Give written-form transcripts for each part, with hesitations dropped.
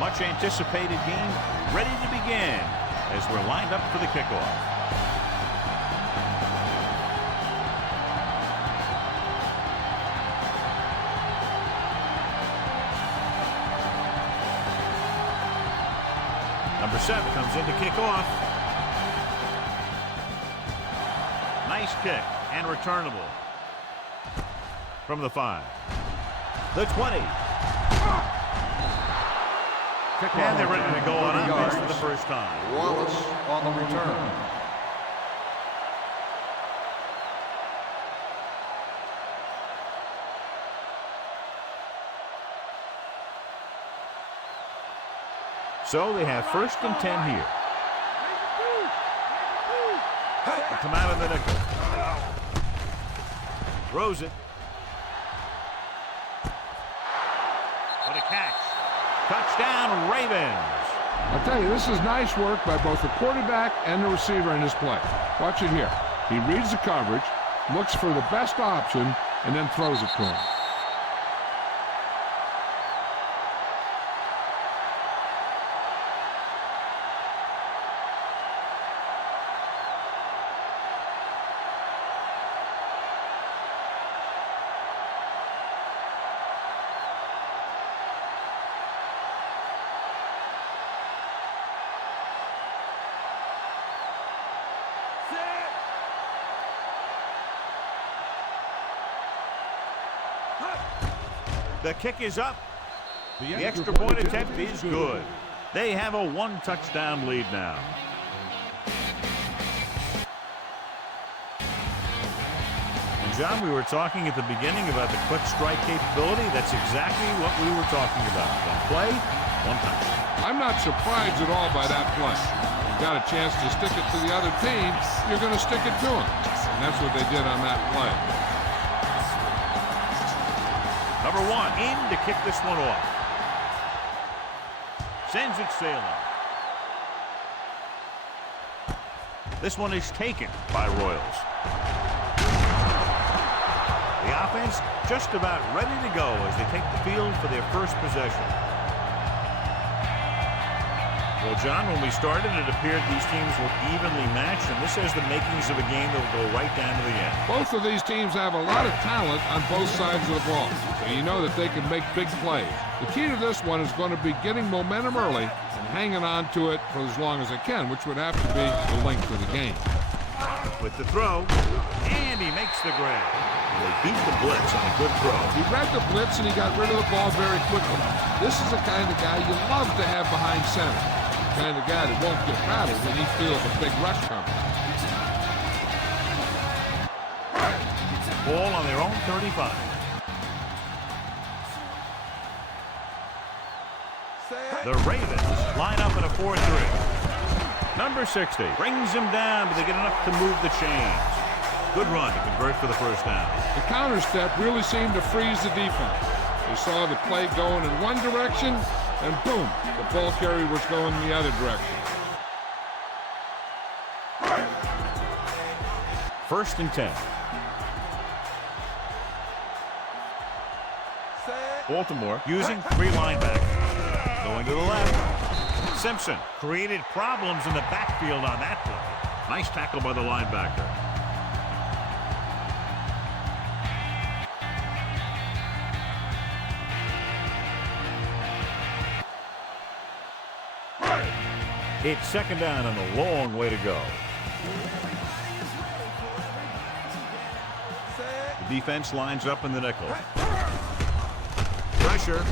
Much anticipated game ready to begin as we're lined up for the kickoff. Number 7 comes in to kick off. Nice kick and returnable from the 5. The 20. And they're ready to go on offense for the first time. Wallace on the return. So they have 1st and 10 here. They come out of the nickel. Throws it. What a catch. Touchdown, Ravens. I'll tell you, this is nice work by both the quarterback and the receiver in this play. Watch it here. He reads the coverage, looks for the best option, and then throws it to him. The kick is up. The extra point attempt is good. They have a 1-touchdown lead now. And John, we were talking at the beginning about the quick strike capability. That's exactly what we were talking about. One play, 1 touchdown. I'm not surprised at all by that play. You got a chance to stick it to the other team, you're going to stick it to them. And that's what they did on that play. Number 1 in to kick this one off. Sends it sailing. This one is taken by Royals. The offense just about ready to go as they take the field for their first possession. Well, John, when we started, it appeared these teams were evenly matched, and this has the makings of a game that will go right down to the end. Both of these teams have a lot of talent on both sides of the ball, so you know that they can make big plays. The key to this one is going to be getting momentum early and hanging on to it for as long as they can, which would have to be the length of the game. With the throw, and he makes the grab. They beat the blitz on a good throw. He read the blitz, and he got rid of the ball very quickly. This is the kind of guy you love to have behind center. The kind of guy that won't get rattled when he feels a big rush coming. Ball on their own 35. The Ravens line up in a 4-3. Number 60 brings him down, but they get enough to move the chains. Good run to convert for the first down. The counter step really seemed to freeze the defense. They saw the play going in one direction, and boom, the ball carrier was going in the other direction. 1st and 10. Baltimore using 3 linebackers. Going to the left. Simpson created problems in the backfield on that play. Nice tackle by the linebacker. It's 2nd down and a long way to go. The defense lines up in the nickel. Pressure.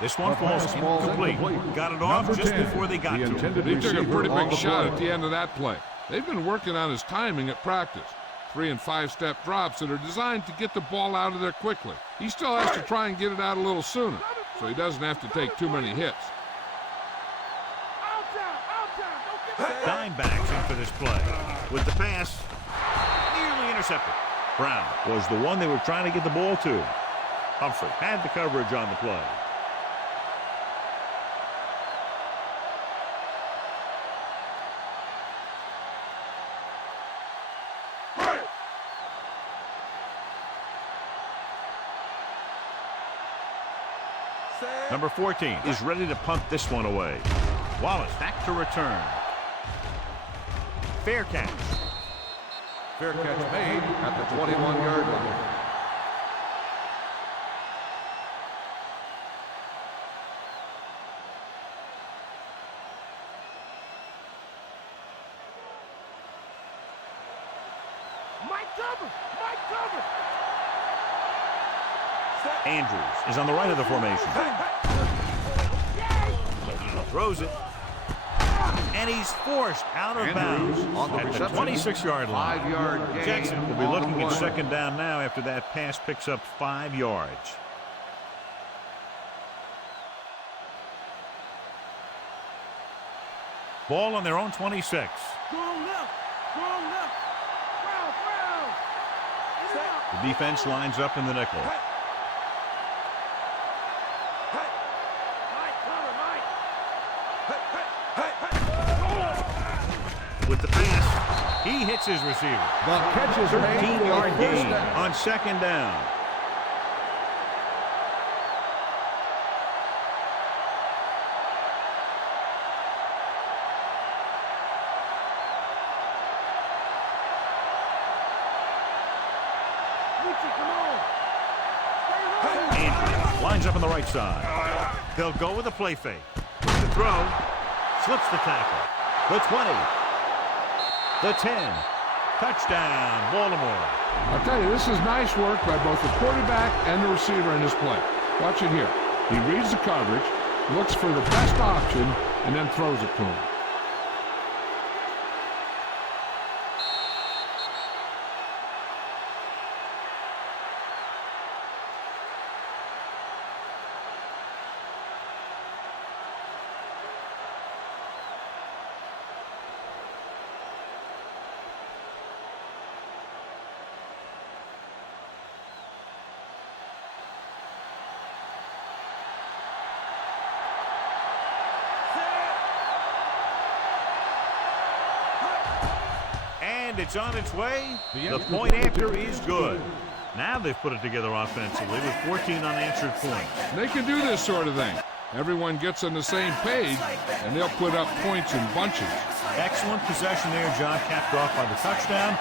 This one falls incomplete. Got it off just before they got to it. He took a pretty big shot at the end of that play. They've been working on his timing at practice. 3- and 5-step drops that are designed to get the ball out of there quickly. He still has to try and get it out a little sooner, so he doesn't have to take too many hits. Dimebacks in for this play. With the pass, nearly intercepted. Brown was the one they were trying to get the ball to. Humphrey had the coverage on the play. Number 14 is ready to punt this one away. Wallace back to return. Fair catch. Fair catch made at the 21-yard line. Andrews is on the right of the formation. Throws it. And he's forced out of bounds at the 26-yard line. 5-yard gain. Jackson will be on the looking at play. second down now after that pass picks up 5 yards. Ball on their own 26. The defense lines up in the nickel. With the pass, he hits his receiver. The catch is made. 13-yard gain First down. on second down. Andrews lines up on the right side. They'll go with a play fake. The throw, slips the tackle. The 20. The 10. Touchdown, Baltimore. I'll tell you, this is nice work by both the quarterback and the receiver in this play. Watch it here. He reads the coverage, looks for the best option, and then throws it to him. And it's on its way. The point after is good. Now they've put it together offensively with 14 unanswered points. They can do this sort of thing. Everyone gets on the same page, and they'll put up points in bunches. Excellent possession there, John, capped off by the touchdown.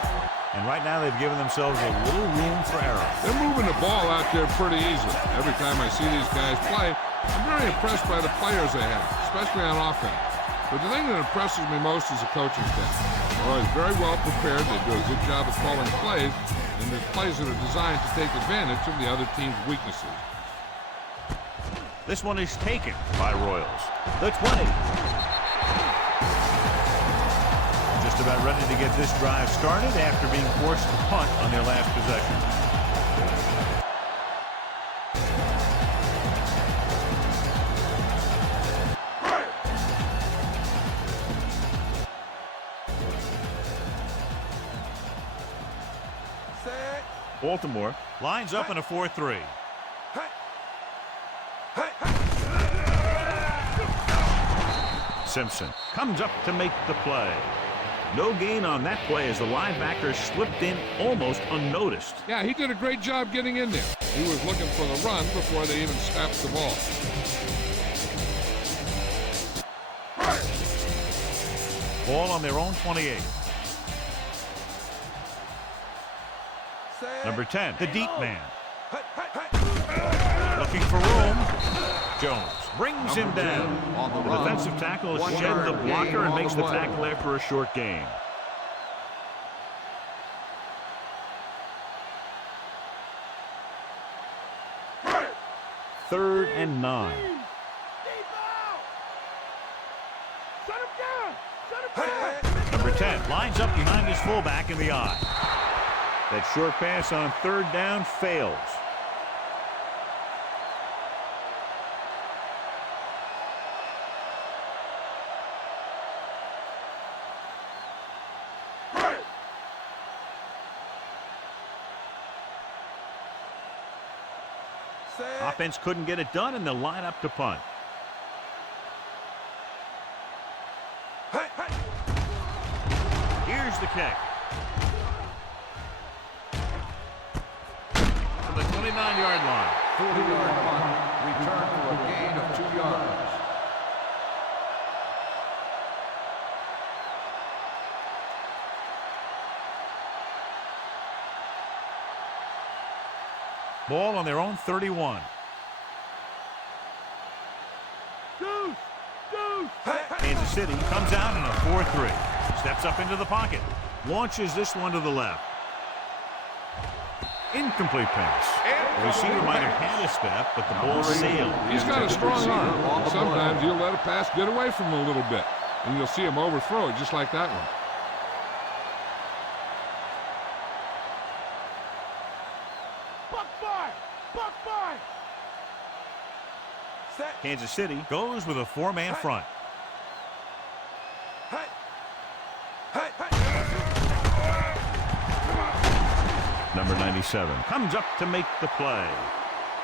And right now they've given themselves a little room for error. They're moving the ball out there pretty easily. Every time I see these guys play, I'm very impressed by the players they have, especially on offense. But the thing that impresses me most is the coaching staff. They're always very well prepared. They do a good job of calling plays, and there's plays that are designed to take advantage of the other team's weaknesses. This one is taken by Royals. The 20. Just about ready to get this drive started after being forced to punt on their last possession. Baltimore lines up in a 4-3. Simpson comes up to make the play. No gain on that play as the linebacker slipped in almost unnoticed. Yeah, he did a great job getting in there. He was looking for the run before they even snapped the ball. Ball on their own 28. Number 10, the deep man. Looking for room. Jones brings him down. The defensive tackle shed the blocker and makes the tackle after a short gain. Third and 9. Number 10 lines up behind his fullback in the eye. That short pass on third down fails. Offense couldn't get it done, and they'll line up to punt. Here's the kick. From the 29-yard line. 40-yard punt. Return for a gain gain of 2 yards. Ball on their own 31. Kansas City comes out in a 4-3. Steps up into the pocket. Launches this one to the left. Incomplete pass. The receiver might have had a step, but the ball sailed. He's got a strong arm. Sometimes he'll let a pass get away from him a little bit, and you'll see him overthrow it just like that one. Kansas City goes with a 4-man front. Number 97 comes up to make the play.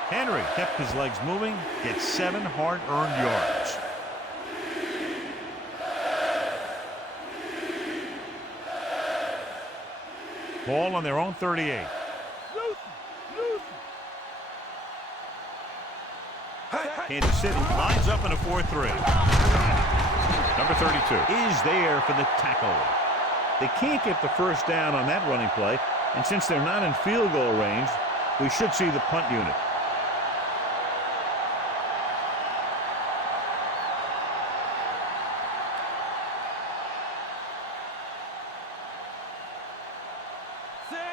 Henry kept his legs moving, gets 7 hard-earned yards. Ball on their own 38. Kansas City lines up in a 4-3. Number 32 is there for the tackle. They can't get the first down on that running play, and since they're not in field goal range, we should see the punt unit.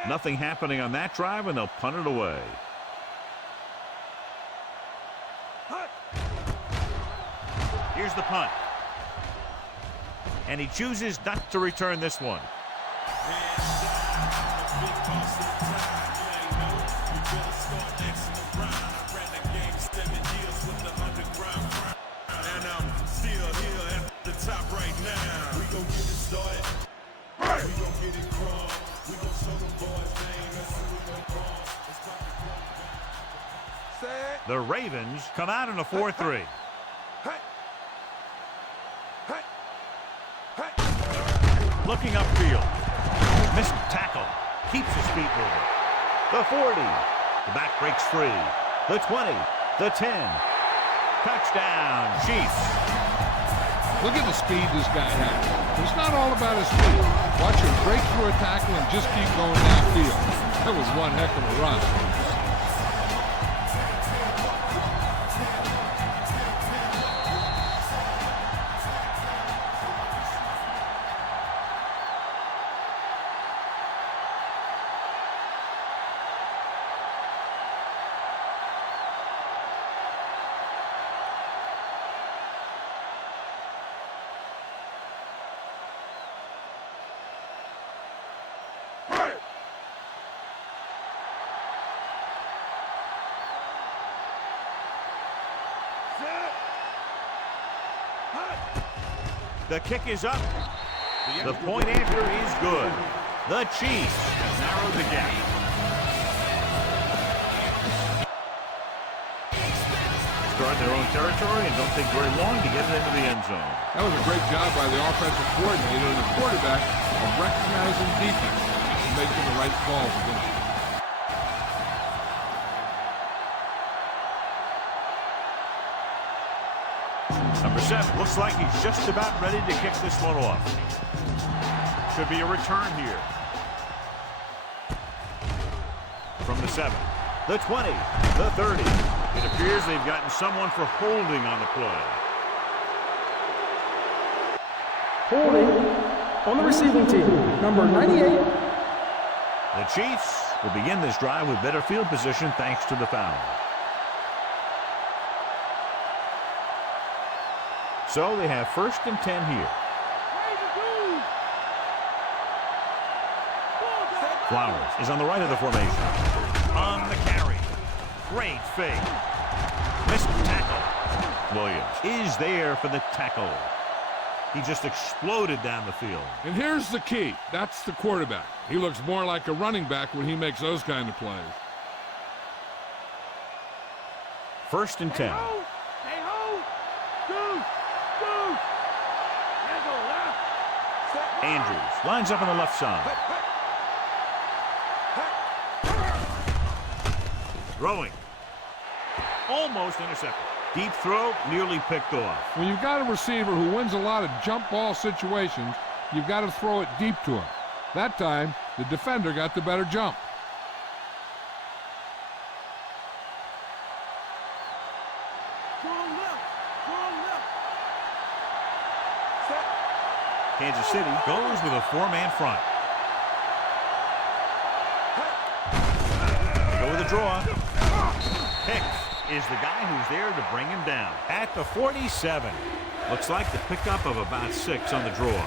Nothing happening on that drive, and they'll punt it away. Here's the punt. And he chooses not to return this one. The Ravens come out in a 4-3. Looking upfield. Missed tackle. Keeps his feet moving. The 40. The back breaks free. The 20. The 10. Touchdown, Chiefs. Look at the speed this guy has. It's not all about his speed. Watch him break through a tackle and just keep going downfield. That was one heck of a run. The kick is up. The point after is good. The Chiefs narrow the gap. Start their own territory and don't take very long to get it into the end zone. That was a great job by the offensive coordinator and the quarterback of recognizing defense and making the right calls against it. Number 7 looks like he's just about ready to kick this one off. Should be a return here. From the 7, the 20, the 30. It appears they've gotten someone for holding on the play. Holding on the receiving team, number 98. The Chiefs will begin this drive with better field position thanks to the foul. So they have 1st and 10 here. Flowers is on the right of the formation. On the carry. Great fake. Missed tackle. Williams is there for the tackle. He just exploded down the field. And here's the key. That's the quarterback. He looks more like a running back when he makes those kind of plays. 1st and 10. Andrews lines up on the left side. Throwing. Almost intercepted. Deep throw, nearly picked off. When you've got a receiver who wins a lot of jump ball situations, you've got to throw it deep to him. That time, the defender got the better jump. Kansas City goes with a four-man front. They go with a draw. Hicks is the guy who's there to bring him down. At the 47. Looks like the pickup of about 6 on the draw.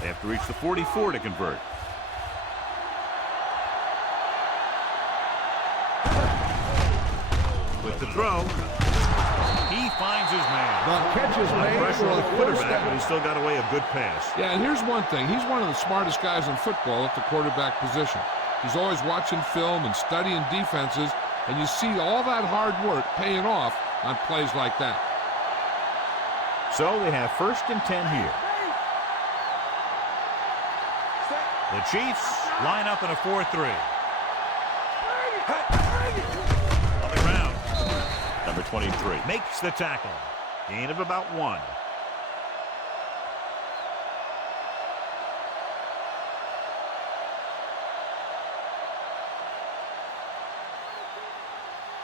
They have to reach the 44 to convert. With the throw, he finds his man. The catch is made Pressure for on a the first quarterback, but down. he still got away a good pass. Yeah, and here's one thing. He's one of the smartest guys in football at the quarterback position. He's always watching film and studying defenses, and you see all that hard work paying off on plays like that. So they have 1st and 10 here. The Chiefs line up in a 4-3. On the ground. Number 23 makes the tackle. Gain of about 1.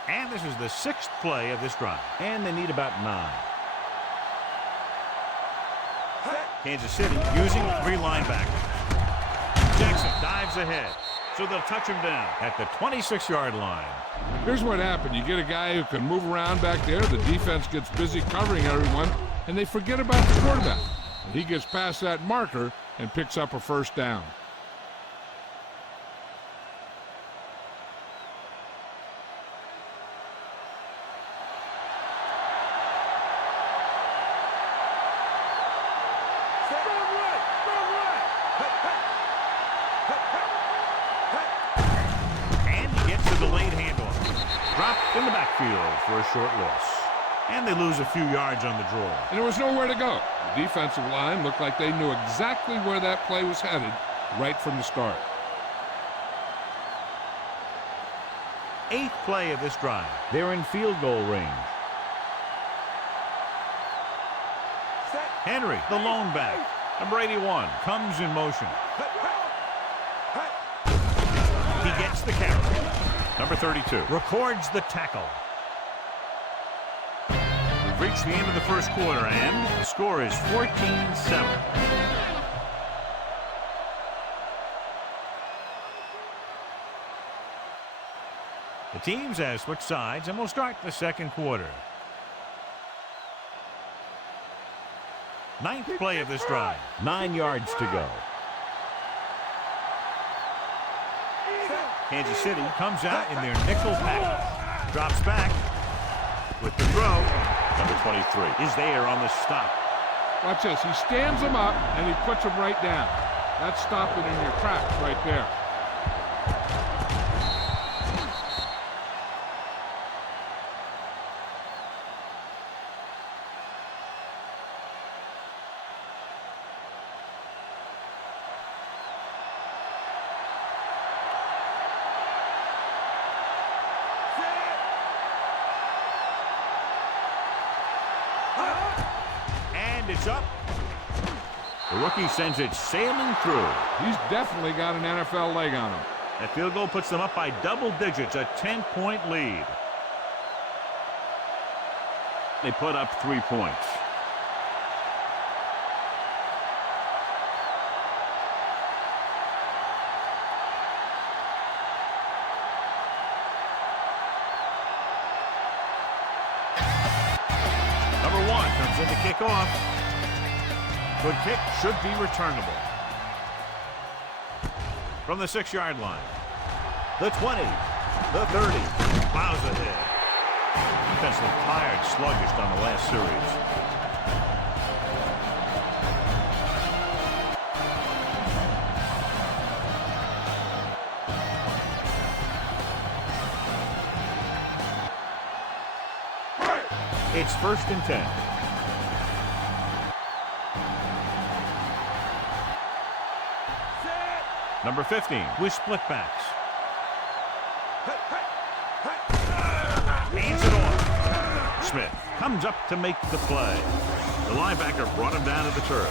And this is the 6th play of this drive. And they need about 9. Kansas City using 3 linebackers. Jackson dives ahead, so they'll touch him down at the 26-yard line. Here's what happened. You get a guy who can move around back there. The defense gets busy covering everyone, and they forget about the quarterback. And he gets past that marker and picks up a first down. In the backfield for a short loss. And they lose a few yards on the draw. And there was nowhere to go. The defensive line looked like they knew exactly where that play was headed right from the start. 8th play of this drive. They're in field goal range. Henry, the lone back. Number 81 comes in motion. He gets the carry. Number 32 records the tackle. We've reached the end of the first quarter, and the score is 14-7. The teams have switched sides, and we'll start the second quarter. 9th play of this drive. 9 yards to go. Kansas City comes out in their nickel package. Drops back with the throw. Number 23 is there on the stop. Watch this. He stands him up, and he puts him right down. That's stopping in your tracks right there. It's up. The rookie sends it sailing through. He's definitely got an NFL leg on him. That field goal puts them up by double digits, a 10-point lead. They put up 3 points. Number 1 comes in to kick off. Good kick, should be returnable. From the 6-yard line. The 20, the 30, plows ahead. Defensively tired, sluggish on the last series. It's 1st and 10. Number 15 with split backs. Hands it off. Smith comes up to make the play. The linebacker brought him down to the turf.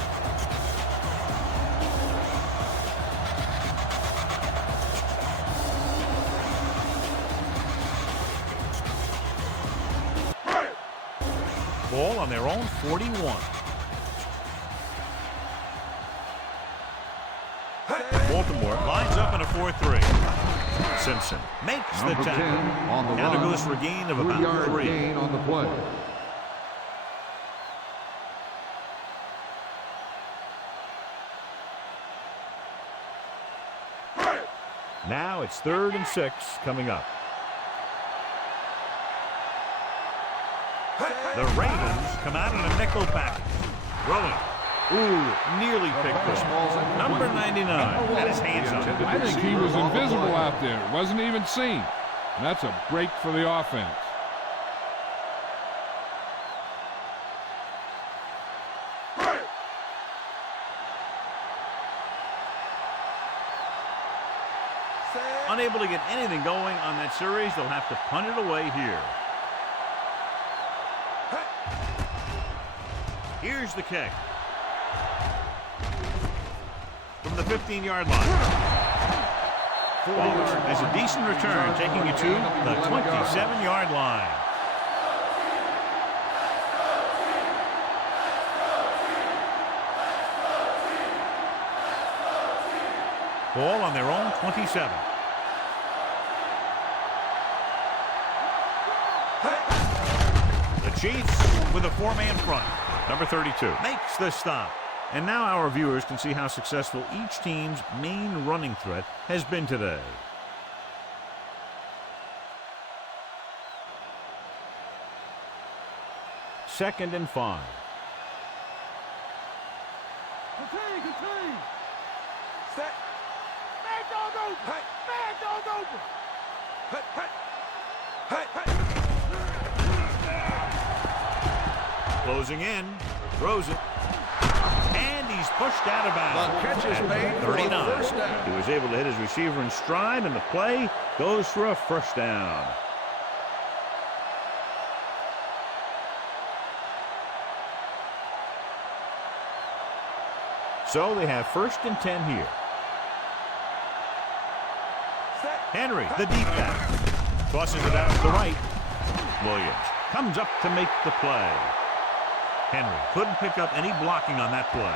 Ball on their own 41. Baltimore lines up in a 4-3. Simpson makes the Number 10 tackle. on the Counter run. goes for a gain of 3 about yard 3. gain on the play. Now it's 3rd and 6 coming up. The Ravens come out in a nickel package. Rolling. Ooh, nearly picked off. Number 99 had his hands up. I think he was invisible out there. Wasn't even seen. And that's a break for the offense. Unable to get anything going on that series, they'll have to punt it away here. Here's the kick. From the 15-yard line. Has a decent return, taking you to the 27-yard line. Ball on their own 27. The Chiefs with a 4-man front. Number 32 makes the stop. And now our viewers can see how successful each team's main running threat has been today. Second and 5. Contain. Set. Man dog open. Man dog open. Closing in. Throws it. And he's pushed out of bounds. The catch is made for a 39. first down. He was able to hit his receiver in stride, and the play goes for a first down. So they have 1st and 10 here. Henry, the deep back. Tosses it out to the right. Williams comes up to make the play. Henry couldn't pick up any blocking on that play.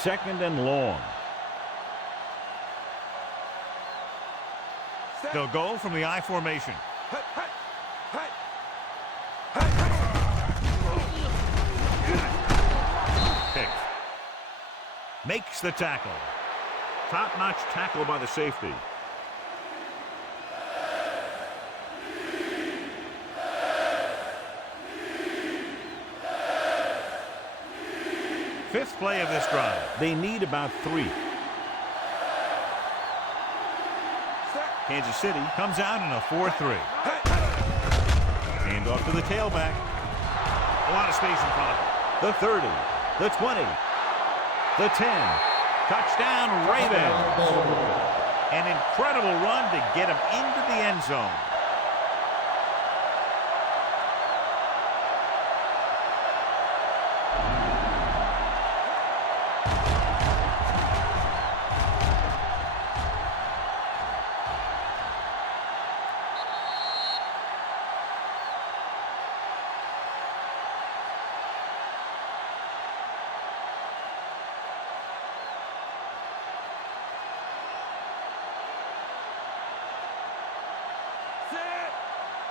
Second and long. They'll go from the I formation. Pick. Makes the tackle. Top-notch tackle by the safety. Fifth play of this drive. They need about 3. Kansas City comes out in a 4-3. Hand off to the tailback. A lot of space in front of him. The 30, the 20, the 10. Touchdown, Ravens. An incredible run to get him into the end zone.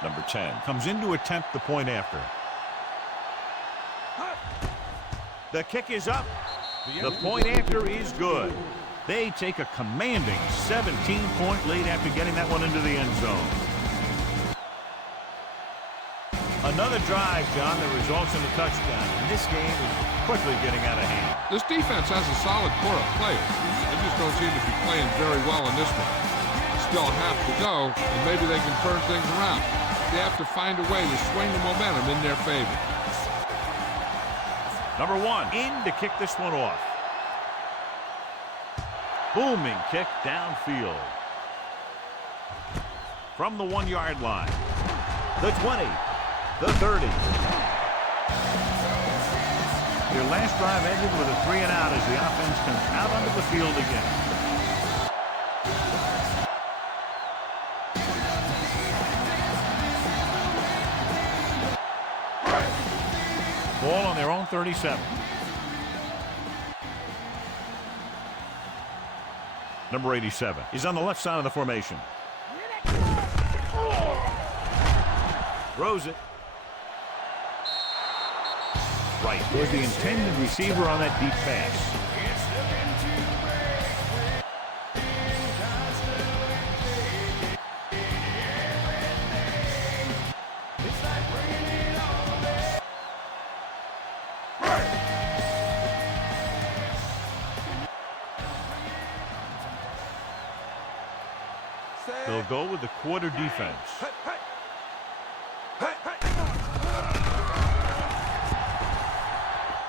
Number 10 comes in to attempt the point after. The kick is up. The point after is good. They take a commanding 17-point lead after getting that one into the end zone. Another drive, John, that results in a touchdown. And this game is quickly getting out of hand. This defense has a solid core of players. They just don't seem to be playing very well in this one. Still have to go, and maybe they can turn things around. they have to find a way to swing the momentum in their favor. Number 1 in to kick this one off. Booming kick downfield. From the 1-yard line. The 20. The 30. Their last drive ended with a 3-and-out as the offense comes out onto the field again. Ball on their own 37. Number 87 is on the left side of the formation. Throws it. Right was the intended receiver on that deep pass. They'll go with the quarter defense.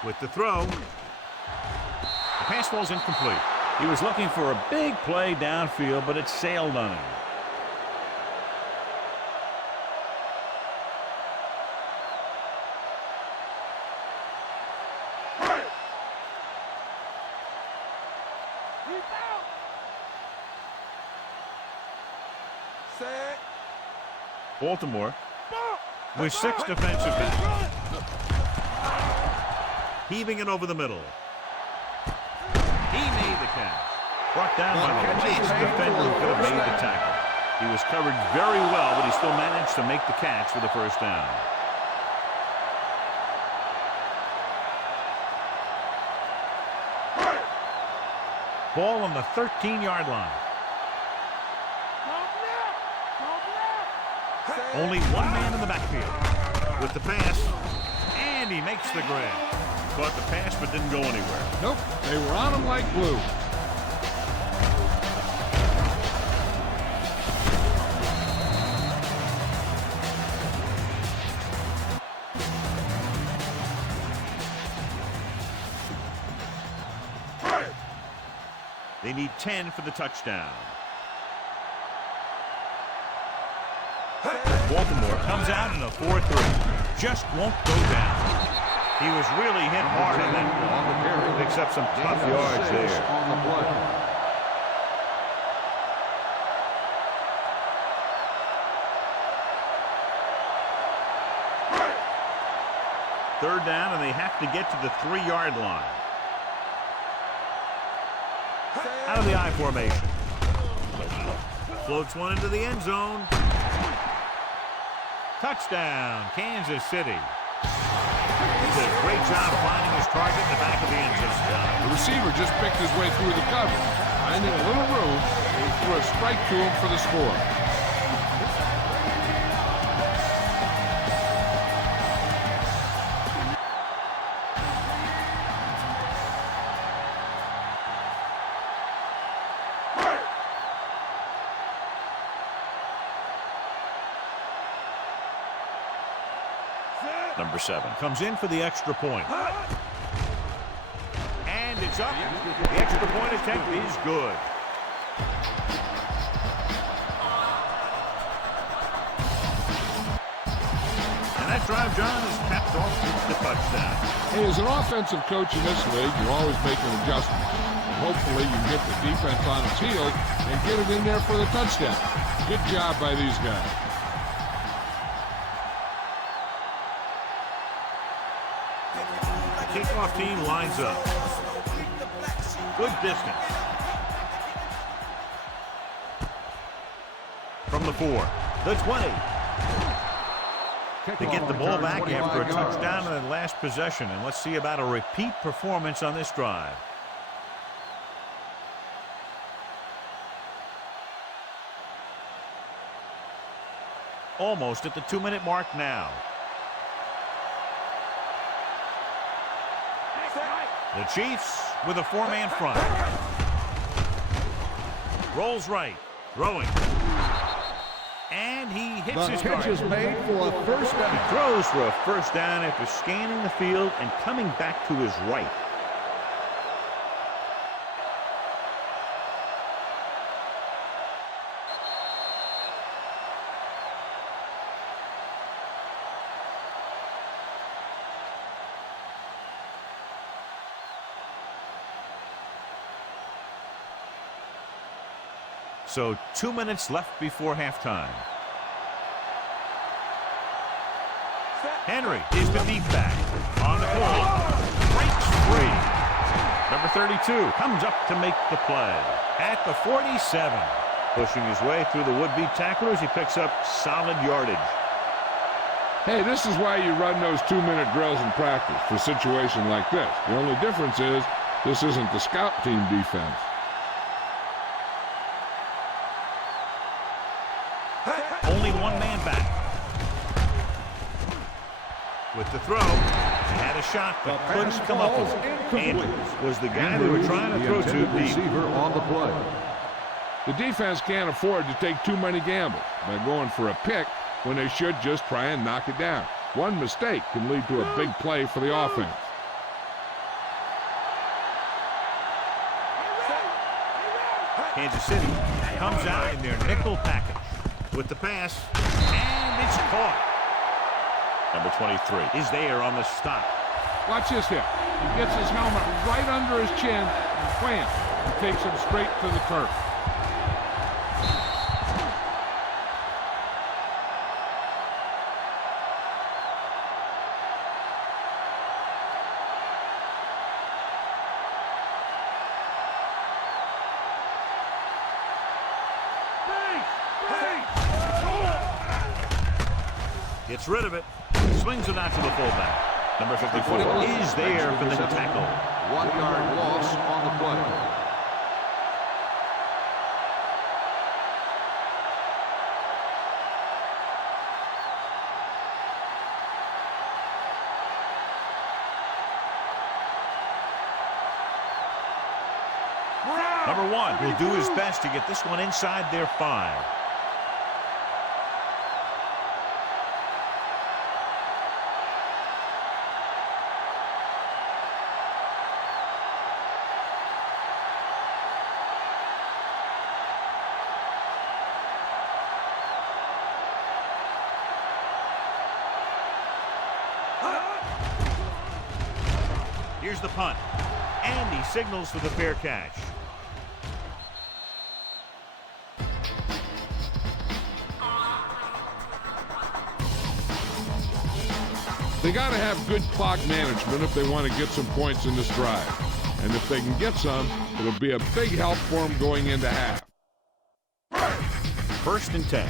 With the throw. The pass ball's incomplete. He was looking for a big play downfield, but it sailed on him. Baltimore with 6 defensive backs. Heaving it over the middle. He made the catch. Brought down by the last defender who could have made the tackle. He was covered very well, but he still managed to make the catch for the first down. Ball on the 13-yard line. Only one man in the backfield with the pass, and he makes the grab. Caught the pass but didn't go anywhere. Nope, they were on him like glue. They need 10 for the touchdown. Baltimore comes out in a 4-3. Just won't go down. He was really hit hard on that ball. Picks up some tough yards there. On the play. Third down, and they have to get to the 3-yard line. Out of the I formation. Floats one into the end zone. Touchdown, Kansas City. He did a great job finding his target in the back of the end zone. The receiver just picked his way through the cover. Finding a little room, he threw a strike to him for the score. Number 7 comes in for the extra point. And it's up. The extra point attempt is good. And that drive, John, is capped off with the touchdown. Hey, as an offensive coach in this league, you're always making adjustments. And hopefully you get the defense on its heels and get it in there for the touchdown. Good job by these guys. Kickoff team lines up. Good distance. From the 4, the 20. They get the ball back after a touchdown in the last possession, and let's see about a repeat performance on this drive. Almost at the 2-minute mark now. The Chiefs with a 4-man front. Rolls right. Throwing. And he hits The his pitch target. is made for a first He down. throws for a first down after scanning the field and coming back to his right. So 2 minutes left before halftime. Henry is the deep back. On the pull. Breaks free. Number 32 comes up to make the play. At the 47. Pushing his way through the would-be tacklers, he picks up solid yardage. Hey, this is why you run those 2-minute drills in practice for a situation like this. The only difference is this isn't the scout team defense. Only one man back. With the throw, he had a shot but couldn't come up with it. Andrews was the guy they were trying to throw to deep. Receiver on the play. The defense can't afford to take too many gambles by going for a pick when they should just try and knock it down. One mistake can lead to a big play for the offense. Kansas City comes out in their nickel package with the pass, and it's caught. Number 23 is there on the stop. Watch this hit. He gets his helmet right under his chin and wham, takes him straight to the turf. Gets rid of it. Swings it out to the fullback. Number 54 is there for the tackle. 1 yard loss on the play. Number 1 will do his best to get this one inside their 5. Here's the punt, and he signals for the fair catch. They got to have good clock management if they want to get some points in this drive. And if they can get some, it'll be a big help for them going into half. 1st and 10.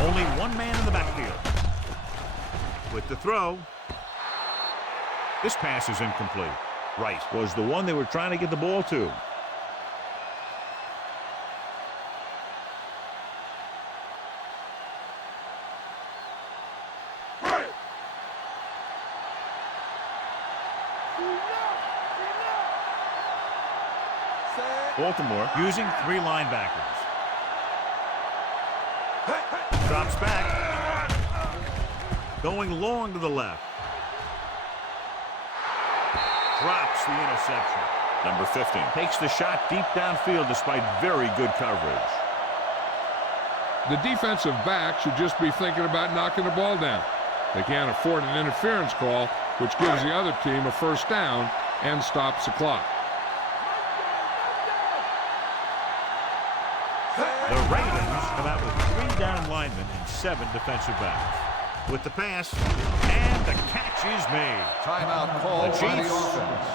Only one man in the backfield. With the throw. This pass is incomplete. Rice was the one they were trying to get the ball to. Baltimore using 3 linebackers. Drops back. Going long to the left. Drops the interception. Number 15 takes the shot deep downfield despite very good coverage. The defensive back should just be thinking about knocking the ball down. They can't afford an interference call, which gives the other team a first down and stops the clock. The Ravens come out with 3 down linemen and 7 defensive backs. With the pass, and the catch is made. Timeout called by the offense.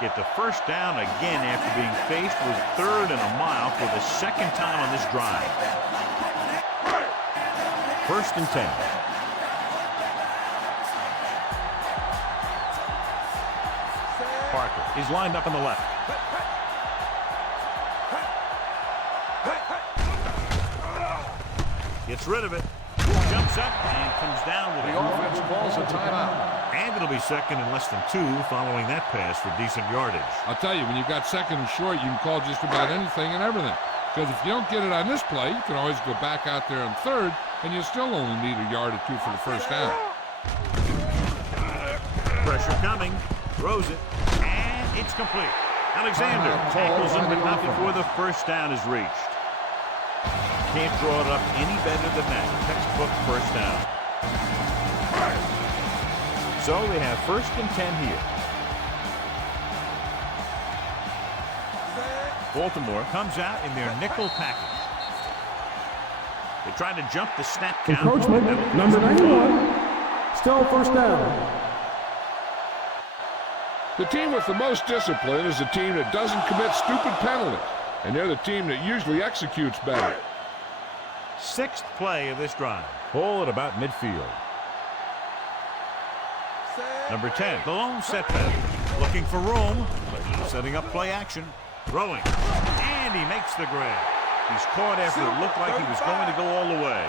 Get the first down again after being faced with 3rd and a mile for the 2nd time on this drive. 1st and 10. Parker is lined up on the left. Gets rid of it. Jumps up and comes down with The it. offense calls a timeout. And it'll be second and less than 2 following that pass for decent yardage. I'll tell you, when you got second and short, you can call just about anything and everything. Because if you don't get it on this play, you can always go back out there on third, and you still only need a yard or 2 for the first down. Pressure coming. Throws it. And it's complete. Alexander tackles him, but not before the first down is reached. Can't draw it up any better than that. Textbook first down. So they have 1st and 10 here. Baltimore comes out in their nickel package. They try to jump the snap count. Encroachment, number 91. Still first down. The team with the most discipline is the team that doesn't commit stupid penalties, and they're the team that usually executes better. 6th play of this drive. Ball at about midfield. Number 10, the lone setback. Looking for room, setting up play action. Throwing, and he makes the grab. He's caught after it looked like he was going to go all the way.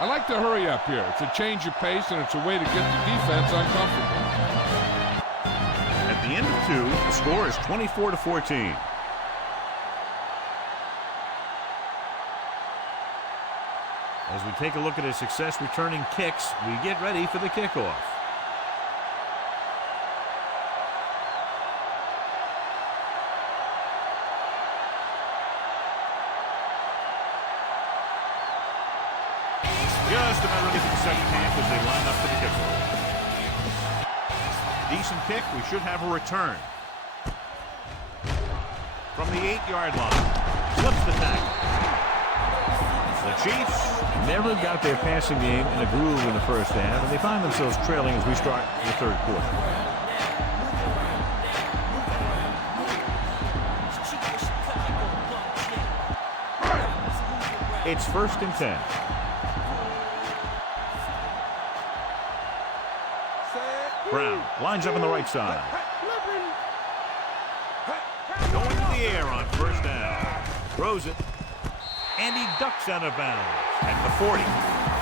I like to hurry up here. It's a change of pace, and it's a way to get the defense uncomfortable. At the end of 2, the score is 24-14. As we take a look at his success returning kicks, we get ready for the kickoff. Just about ready for the second half as they line up for the kickoff. Decent kick. We should have a return. From the 8-yard line. Slips the tackle. The Chiefs never got their passing game in a groove in the first half, and they find themselves trailing as we start the 3rd quarter. It's 1st and 10. Brown lines up on the right side. Going to the air on 1st down. Throws it. And he ducks out of bounds at the 40.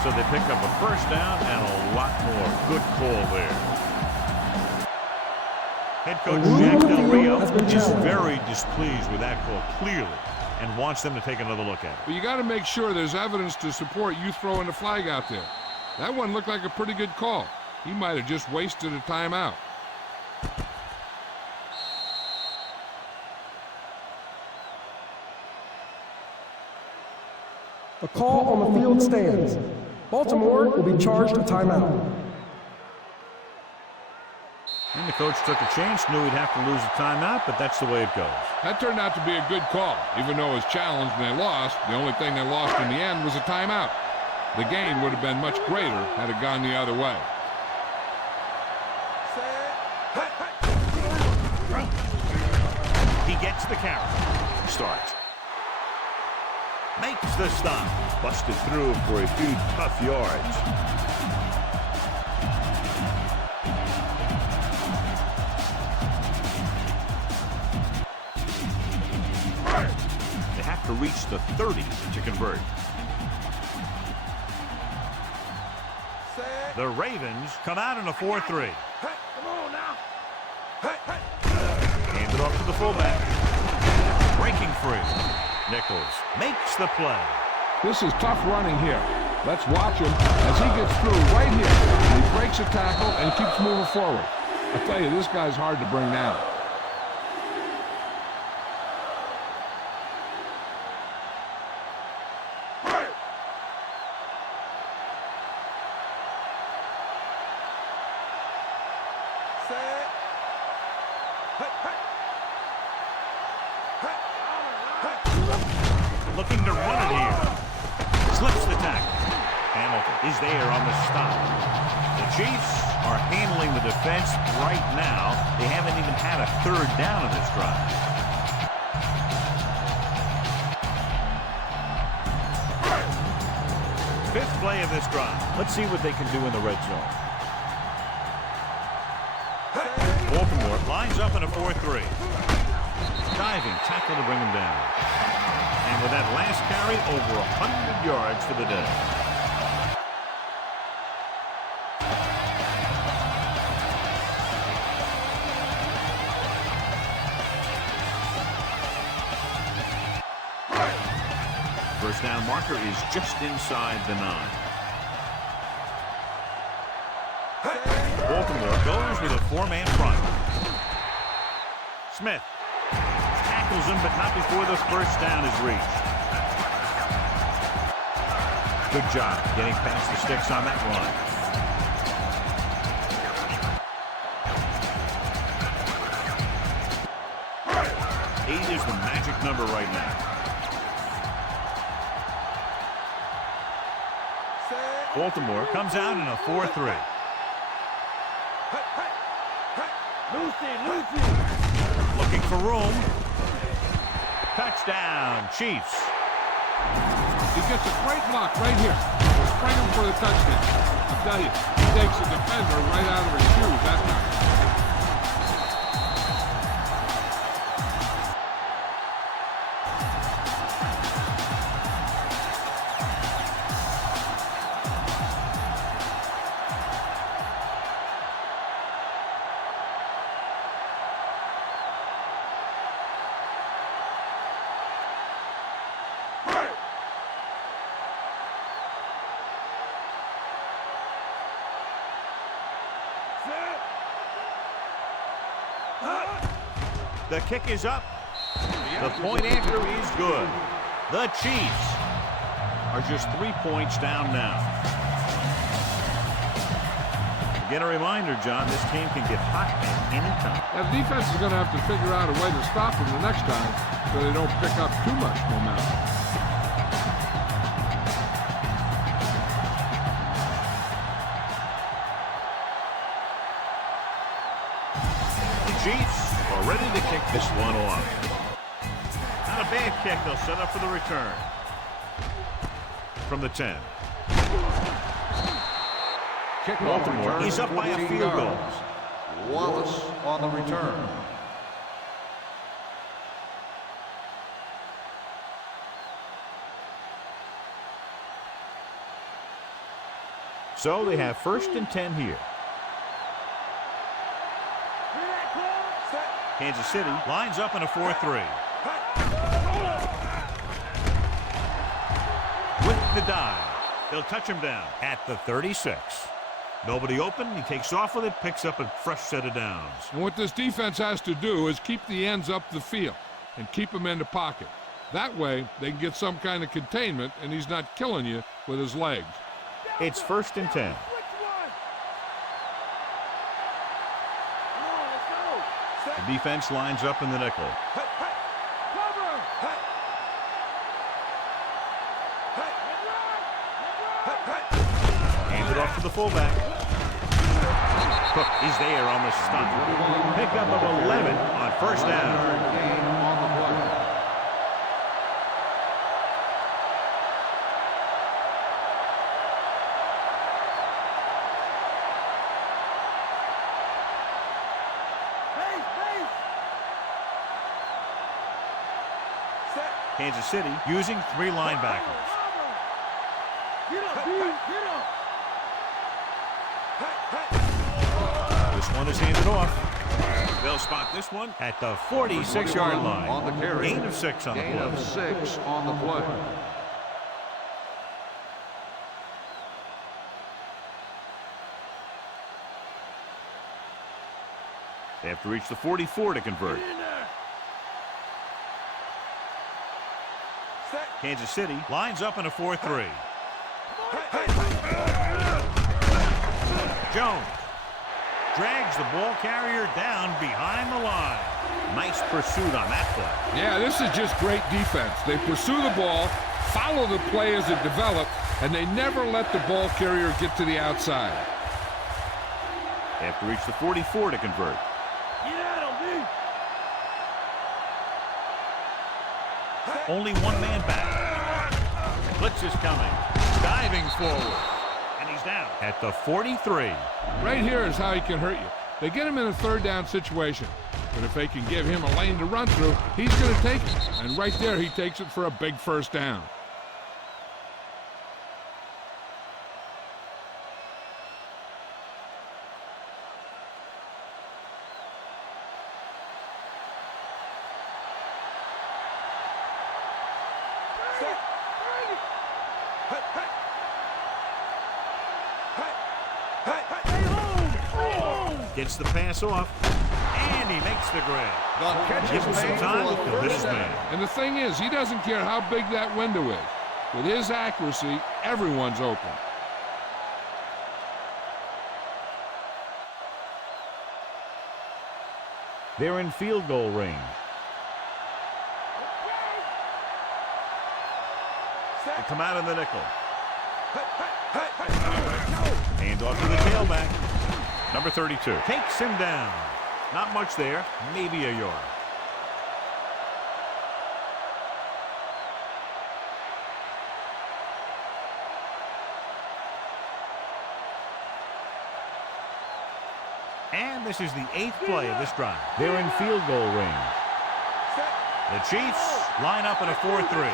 So they pick up a 1st down and a lot more. Good call there. Head coach Jack Del Rio is very displeased with that call clearly and wants them to take another look at it. But you got to make sure there's evidence to support you throwing the flag out there. That one looked like a pretty good call. He might have just wasted a timeout. A call on the field stands. Baltimore will be charged a timeout. And the coach took a chance, knew he'd have to lose a timeout, but that's the way it goes. That turned out to be a good call. Even though it was challenged and they lost, the only thing they lost in the end was a timeout. The gain would have been much greater had it gone the other way. He gets the carry. Starts. Makes the stop. Busted through for a few tough yards. They have to reach the 30 to convert. The Ravens come out in a 4-3. Hand it off to the fullback. Breaking free. Nichols makes the play. This is tough running here. Let's watch him as he gets through right here. He breaks a tackle and keeps moving forward. I tell you, this guy's hard to bring down. Looking to run it here. Slips the tackle. Hamilton is there on the stop. The Chiefs are handling the defense right now. They haven't even had a 3rd down in this drive. Fifth play of this drive. Let's see what they can do in the red zone. Baltimore lines up in a 4-3. Diving tackle to bring him down. And with that last carry, over 100 yards for the day. First down marker is just inside the 9. Baltimore goes with a 4-man front. Smith tackles him, but not before the first down is reached. Good job getting past the sticks on that run. 8 is the magic number right now. Baltimore comes out in a 4-3. Looking for room. Touchdown, Chiefs. He gets a great block right here. Spring him for the touchdown. I tell you, he takes the defender right out of his shoes that time. The kick is up. The point after is good. The Chiefs are just 3 points down now. Again, a reminder, John, this game can get hot at any time. That defense is going to have to figure out a way to stop them the next time so they don't pick up too much momentum. The Chiefs are ready to kick this one off. Not a bad kick. They'll set up for the return. From the 10. Baltimore is up by a field goal. Wallace on the return. So they have 1st and 10 here. Kansas City lines up in a 4-3. With the dive, they'll touch him down at the 36. Nobody open. He takes off with it, picks up a fresh set of downs. And what this defense has to do is keep the ends up the field and keep them in the pocket. That way, they can get some kind of containment, and he's not killing you with his legs. It's 1st and 10. The defense lines up in the nickel. Hands it off to the fullback. Cook is there on the stop. Pickup of 11 on 1st down. Gain on the play. Kansas City using 3 linebackers. This one is handed off. They'll spot this one at the 46-yard line. On the carry. Gain of 6 on the Gain of play. 6 on the play. They have to reach the 44 to convert. Kansas City lines up in a 4-3. Jones drags the ball carrier down behind the line. Nice pursuit on that play. Yeah, this is just great defense. They pursue the ball, follow the play as it develops, and they never let the ball carrier get to the outside. They have to reach the 44 to convert. Only one man back. Blitz is coming. Diving forward. And he's down at the 43. Right here is how he can hurt you. They get him in a 3rd down situation. But if they can give him a lane to run through, he's going to take it. And right there, he takes it for a big 1st down. Gets the pass off, and he makes the grab. Gives him some time, he'll hit his man. And the thing is, he doesn't care how big that window is. With his accuracy, everyone's open. They're in field goal range. They come out in the nickel. Hand off to the tailback. Number 32 takes him down. Not much there, maybe a yard. And this is the 8th play of this drive. They're in field goal range. The Chiefs line up in a 4-3.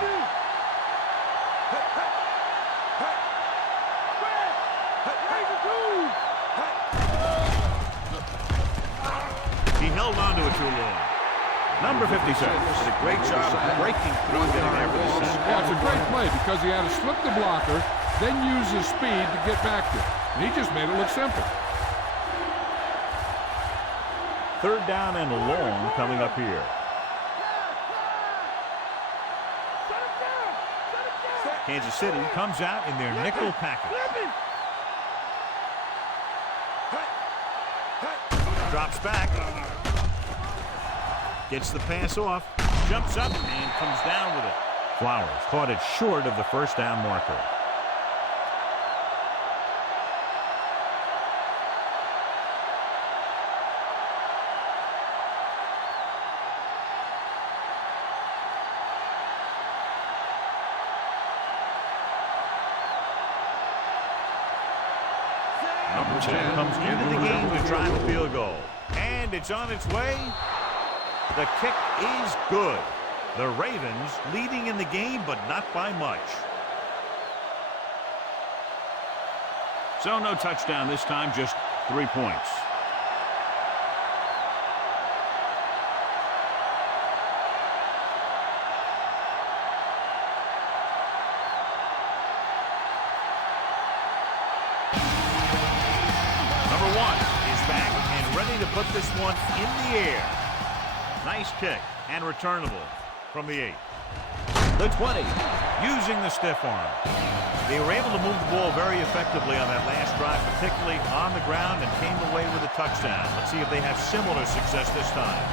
He held on to it too long. Number 56 did a great job of breaking through getting there for the sack. Yeah, it's a great play because he had to slip the blocker, then use his speed to get back there. And he just made it look simple. 3rd down and long coming up here. Kansas City comes out in their nickel package. Drops back. Gets the pass off. Jumps up and comes down with it. Flowers caught it short of the 1st down marker. Number 10 comes into the game to drive a field goal. And it's on its way. The kick is good. The Ravens leading in the game, but not by much. So no touchdown this time, just 3 points. Number 1 is back and ready to put this one in the air. Nice kick and returnable from the 8. The 20 using the stiff arm. They were able to move the ball very effectively on that last drive, particularly on the ground, and came away with a touchdown. Let's see if they have similar success this time.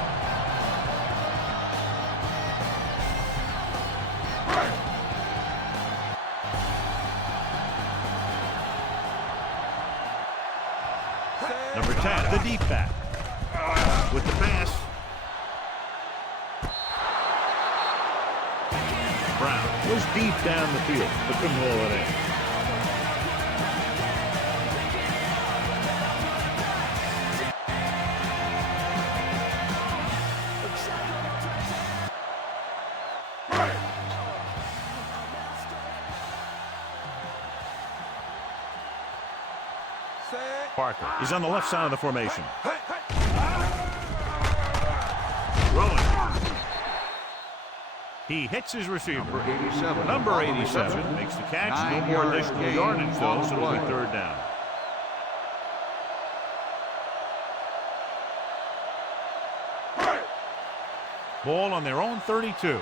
Number 10, the deep back. With the pass. Brown was deep down the field, but couldn't haul it in. Parker is on the left side of the formation. Rolling. He hits his receiver. Number 87 makes the catch. No more additional yardage, though, so it'll be 3rd down. Ball on their own 32.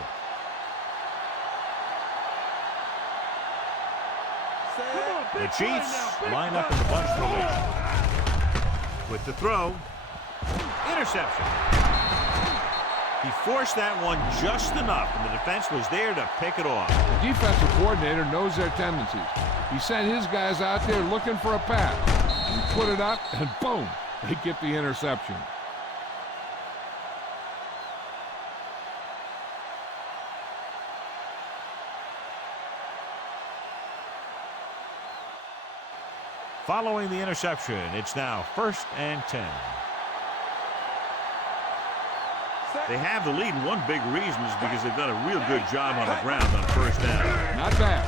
The Chiefs line up in the bunch formation. With the throw. Interception. He forced that one just enough, and the defense was there to pick it off. The defensive coordinator knows their tendencies. He sent his guys out there looking for a pass. He put it up, and boom, they get the interception. Following the interception, it's now 1st and 10. They have the lead, and one big reason is because they've done a real good job on the ground on 1st down. Not bad.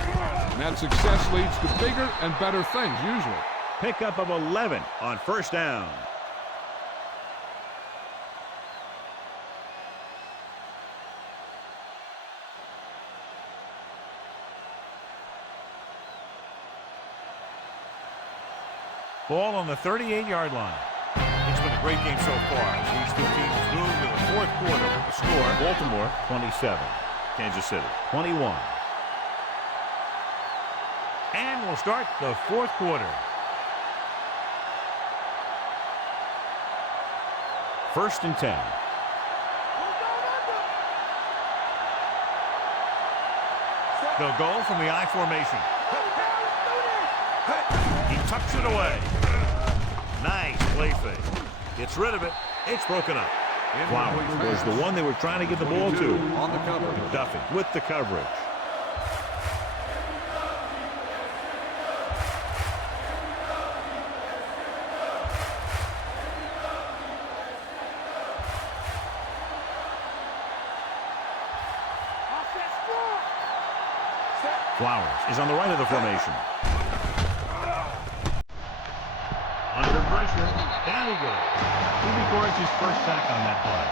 And that success leads to bigger and better things, usually. Pickup of 11 on 1st down. Ball on the 38-yard line. It's been a great game so far. These two teams move to the fourth quarter with the score. Baltimore 27, Kansas City 21. And we'll start the fourth quarter. First and 10. They'll go from the I formation. He tucks it away. Nice play fake. Gets rid of it. It's broken up. Flowers was the one they were trying to get the ball to. On the cover. Duffy with the coverage. Flowers is on the right of the formation. Under pressure. Down he goes. He records his first sack on that play.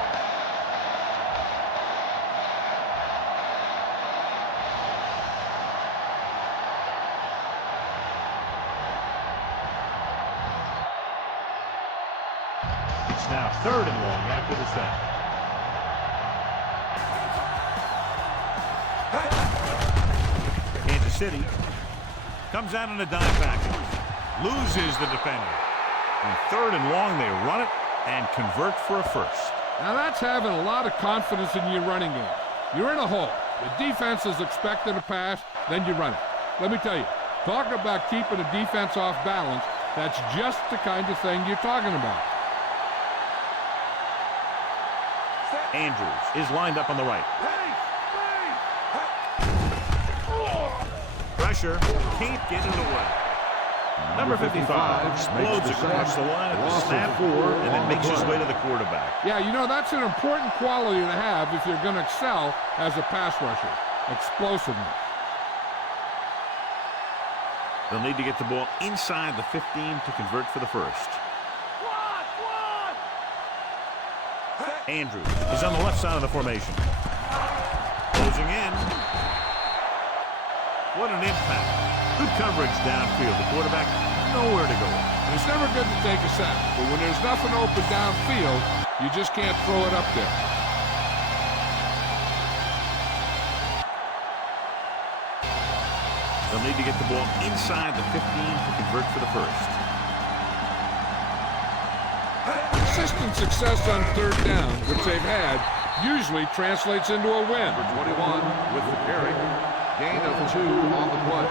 It's now third and long after the sack. Kansas City comes out in a dime package, loses the defender. On third and long, they run it and convert for a first. Now that's having a lot of confidence in your running game. You're in a hole. The defense is expecting a pass, then you run it. Let me tell you, talk about keeping a defense off balance, that's just the kind of thing you're talking about. Andrews is lined up on the right. Pressure, can't get it away. Number 55 explodes across the line at the snap, and then makes his way to the quarterback. Yeah, you know, that's an important quality to have if you're going to excel as a pass rusher. Explosiveness. They'll need to get the ball inside the 15 to convert for the first. Andrews is on the left side of the formation. Closing in. What an impact. Good coverage downfield. The quarterback nowhere to go. It's never good to take a sack, but when there's nothing open downfield, you just can't throw it up there. They'll need to get the ball inside the 15 to convert for the first. Consistent success on third down, which they've had, usually translates into a win. Number 21 with the carry. Gain of 2 on the play.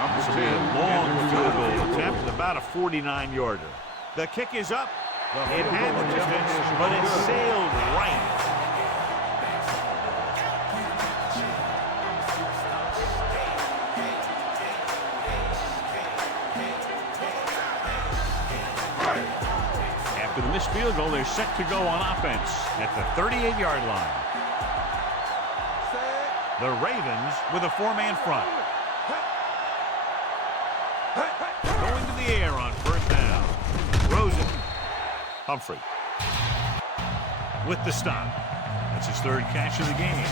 Number 10, long field goal attempt, about a 49-yarder. The kick is up. It had the distance, but it sailed right. After the missed field goal, they're set to go on offense at the 38-yard line. The Ravens with a four-man front. Going to the air on first down. Rosen. Humphrey. With the stop. That's his third catch of the game.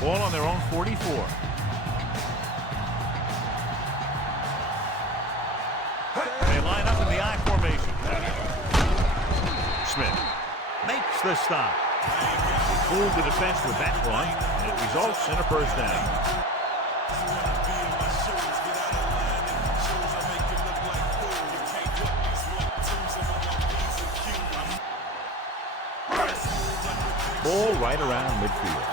Ball on their own 44. They line up in the I formation. Smith makes the stop. Fooled the defense with that one, and it results in a first down. Ball right around midfield.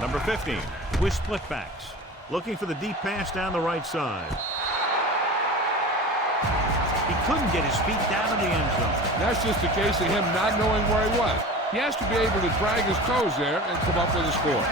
Number 15 with split backs. Looking for the deep pass down the right side. He couldn't get his feet down in the end zone. That's just a case of him not knowing where he was. He has to be able to drag his toes there and come up with a score.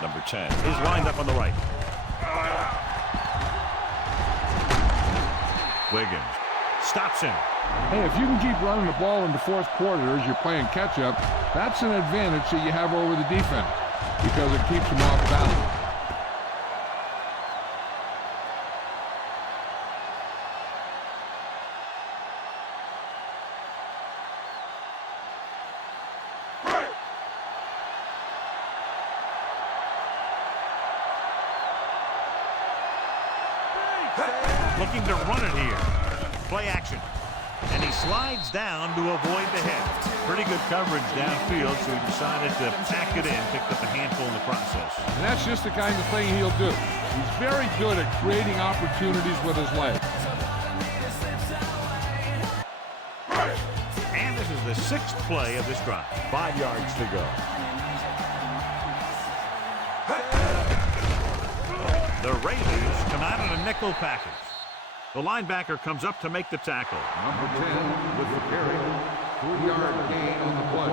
Number 10 is lined up on the right. Wiggins stops him. Hey, if you can keep running the ball in the fourth quarter as you're playing catch-up, that's an advantage that you have over the defense because it keeps them off balance. Looking to run it here. Play action. And he slides down to avoid the hit. Pretty good coverage downfield, so he decided to pack it in, picked up a handful in the process. And that's just the kind of thing he'll do. He's very good at creating opportunities with his legs. And this is the 6th play of this drive. 5 yards to go. The Raiders come out in a nickel package. The linebacker comes up to make the tackle. Number 10 with the carry. 3-yard gain on the play.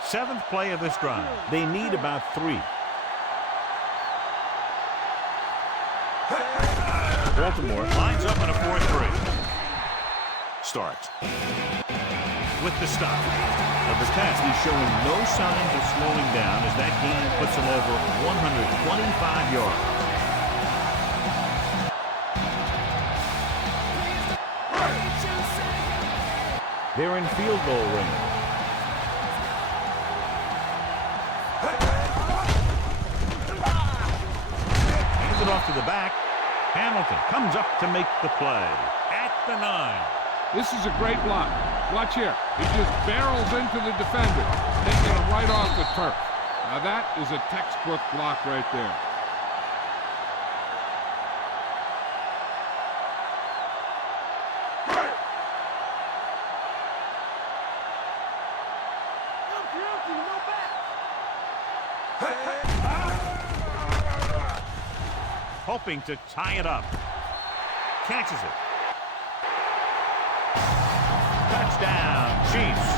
7th play of this drive. They need about 3. Baltimore lines up in a 4-3. Starts with the stop. Number 10, he's showing no signs of slowing down as that gain puts him over 125 yards. They're in field goal range. Hands it off to the back. Hamilton comes up to make the play at the 9. This is a great block. Watch here. He just barrels into the defender, taking him right off the turf. Now that is a textbook block right there. Hoping to tie it up. Catches it. Touchdown, Chiefs.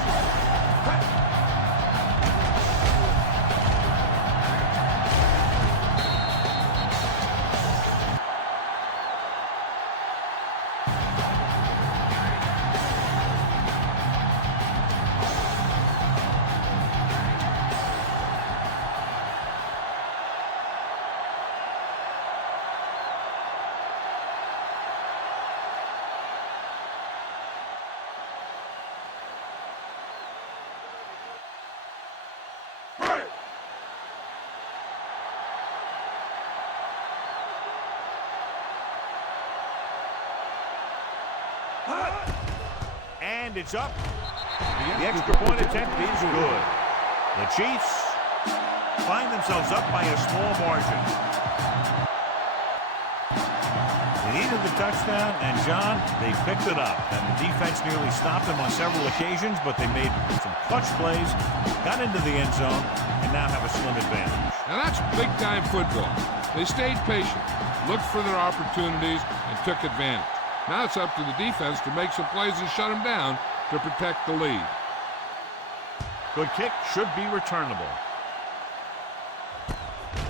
And it's up. The extra point attempt is good. The Chiefs find themselves up by a small margin. They needed the touchdown, and John, they picked it up. And the defense nearly stopped them on several occasions, but they made some clutch plays, got into the end zone, and now have a slim advantage. Now that's big-time football. They stayed patient, looked for their opportunities, and took advantage. Now it's up to the defense to make some plays and shut them down to protect the lead. Good kick, should be returnable.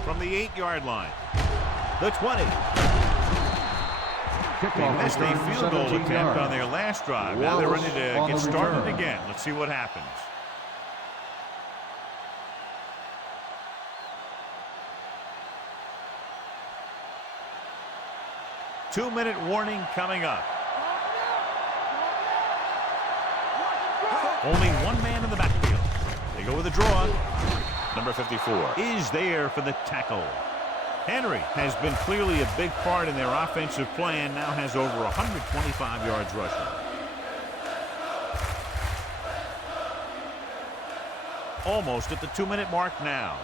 From the 8-yard line. The 20. They missed a field goal attempt on their last drive. Now they're ready to get started again. Let's see what happens. Two-minute warning coming up. Only one man in the backfield. They go with a draw. Number 54 is there for the tackle. Henry has been clearly a big part in their offensive plan. Now has over 125 yards rushing. Almost at the 2-minute mark now.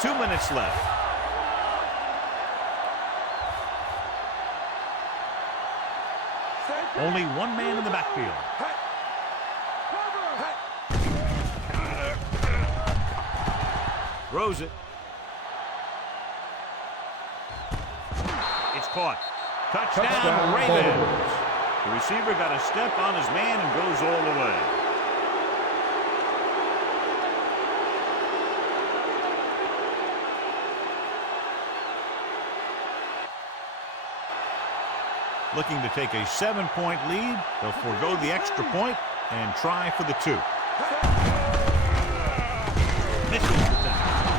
2 minutes left. Only one man in the backfield. Throws it. It's caught. Touchdown, Ravens. The receiver got a step on his man and goes all the way. Looking to take a 7-point lead. They'll forego the extra point and try for the 2. Misses the tackle.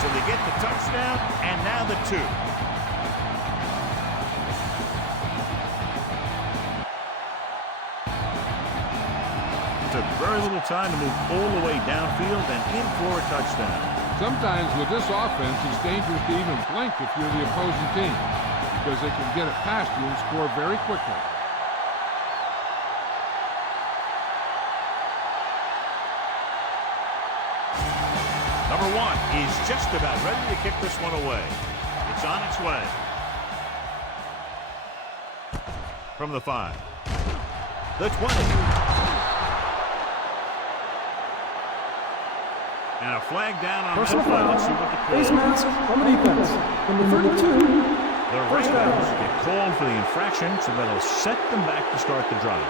So they get the touchdown and now the 2. Took very little time to move all the way downfield and in for a touchdown. Sometimes with this offense, it's dangerous to even blink if you're the opposing team, because they can get it past you and score very quickly. Number 1 is just about ready to kick this one away. It's on its way. From the 5. The 20. And a flag down on Personal that play. foul. Let's see what the call Face is. mask on the defense. Number 32. The First down. Ravens get called for the infraction, so that'll set them back to start the drive.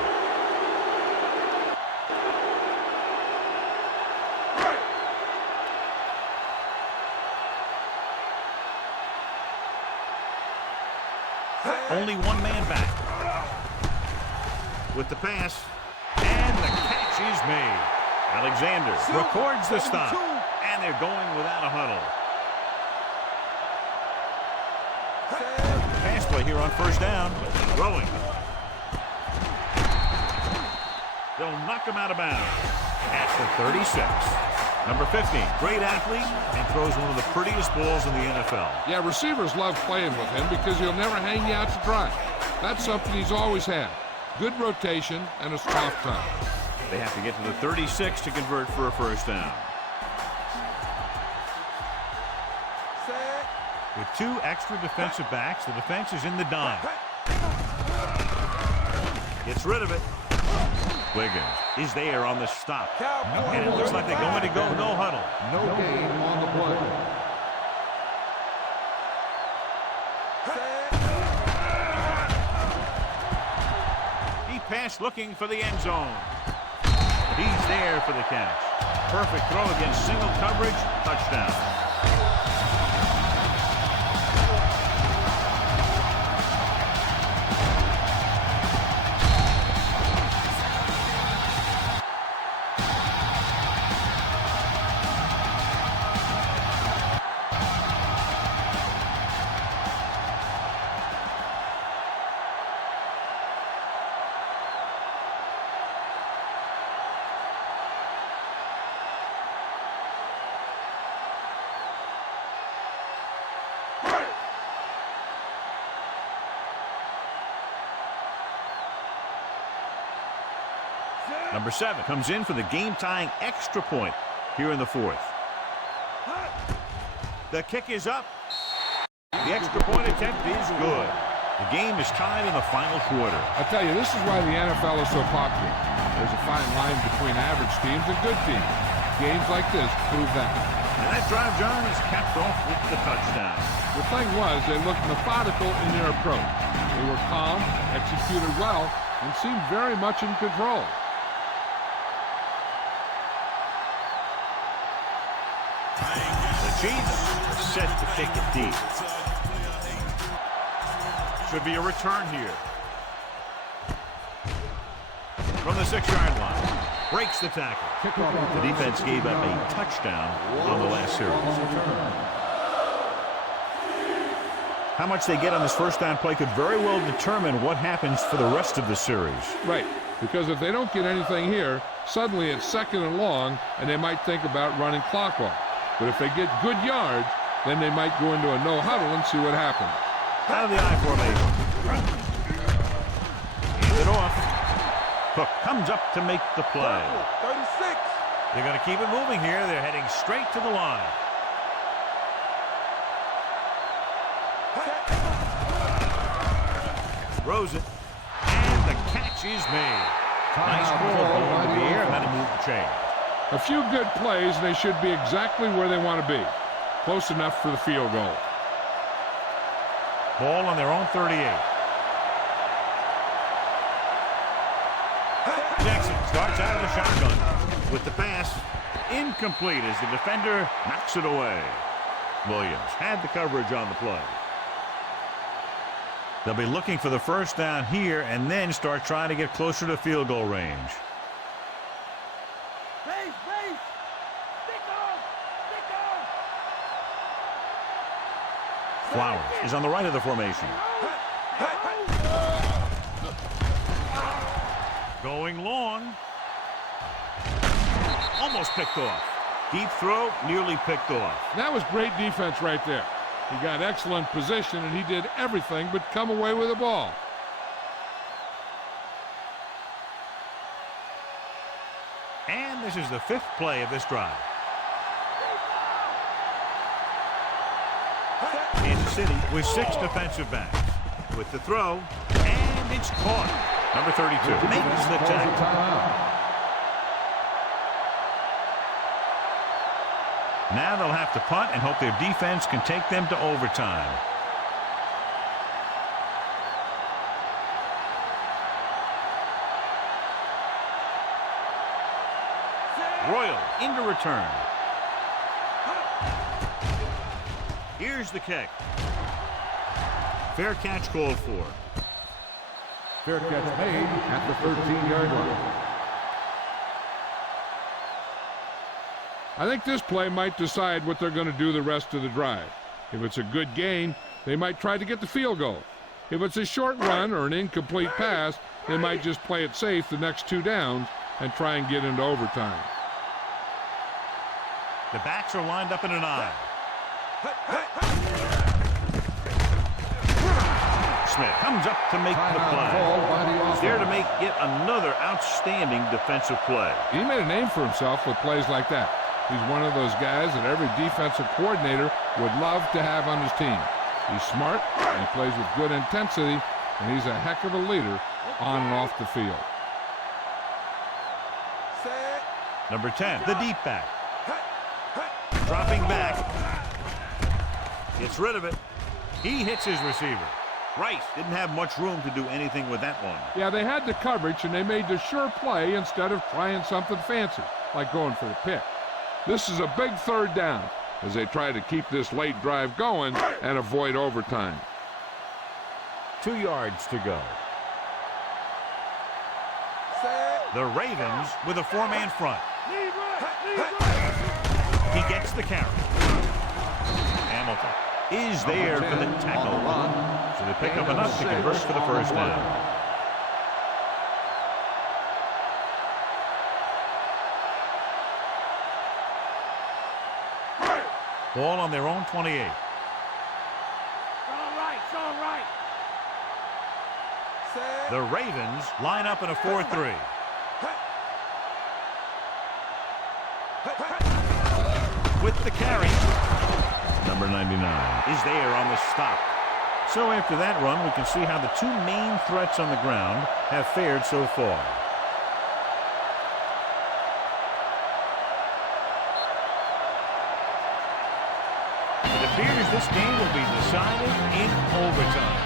Only one man back. With the pass, and the catch is made. Alexander records the stop, and they're going without a huddle. Pass play here on first down. Throwing. They'll knock him out of bounds. At the 36. Number 15, great athlete, and throws one of the prettiest balls in the NFL. Yeah, receivers love playing with him because he'll never hang you out to dry. That's something he's always had. Good rotation and a soft touch. They have to get to the 36 to convert for a first down. With 2 extra defensive backs, the defense is in the dime. Gets rid of it. Wiggins is there on the stop. And it looks like they're going to go no huddle. No gain on the play. He passed looking for the end zone. He's there for the catch. Perfect throw against single coverage. Touchdown. Number 7 comes in for the game-tying extra point here in the 4th. The kick is up. The extra point attempt is good. The game is tied in the final quarter. I tell you, this is why the NFL is so popular. There's a fine line between average teams and good teams. Games like this prove that. And that drive, John, is capped off with the touchdown. The thing was, they looked methodical in their approach. They were calm, executed well, and seemed very much in control. The Chiefs set to kick it deep. Should be a return here. From the 6-yard line. Breaks the tackle. The defense gave up a touchdown on the last series. How much they get on this first down play could very well determine what happens for the rest of the series. Right, because if they don't get anything here, suddenly it's 2nd and long, and they might think about running clock off. But if they get good yards, then they might go into a no huddle and see what happens. Out of the I formation. Hand it off. Cook comes up to make the play. 36. They're going to keep it moving here. They're heading straight to the line. Throws it. And the is made. Nice ball going into the air, and then a move to change. A few good plays, and they should be exactly where they want to be. Close enough for the field goal. Ball on their own 38. Jackson starts out of the shotgun with the pass. Incomplete as the defender knocks it away. Williams had the coverage on the play. They'll be looking for the first down here and then start trying to get closer to field goal range. Base, base. Stick on. Stick on. Flowers is on the right of the formation. Going long. Almost picked off. Deep throw, nearly picked off. That was great defense right there. He got excellent position, and he did everything but come away with the ball. And this is the 5th play of this drive. Kansas City with 6 defensive backs. With the throw, and it's caught. Number 32 makes the tackle. Now they'll have to punt and hope their defense can take them to overtime. Royal into return. Here's the kick. Fair catch called for. Fair catch made at the 13-yard line. I think this play might decide what they're going to do the rest of the drive. If it's a good gain, they might try to get the field goal. If it's a short run or an incomplete pass, they might just play it safe the next 2 downs and try and get into overtime. The backs are lined up in an I. Smith comes up to make the play. He's there to make yet another outstanding defensive play. He made a name for himself with plays like that. He's one of those guys that every defensive coordinator would love to have on his team. He's smart, he plays with good intensity, and he's a heck of a leader on and off the field. Number 10, the deep back. Dropping back. Gets rid of it. He hits his receiver. Rice didn't have much room to do anything with that one. Yeah, they had the coverage, and they made the sure play instead of trying something fancy, like going for the pick. This is a big 3rd down as they try to keep this late drive going and avoid overtime. 2 yards to go. The Ravens with a 4-man front. He gets the carry. Hamilton is there for the tackle. So they pick up enough to convert for the first down. Ball on their own 28. All right, all right. The Ravens line up in a 4-3. With the carry. Number 99 is there on the stop. So after that run, we can see how the 2 main threats on the ground have fared so far. It appears this game will be decided in overtime.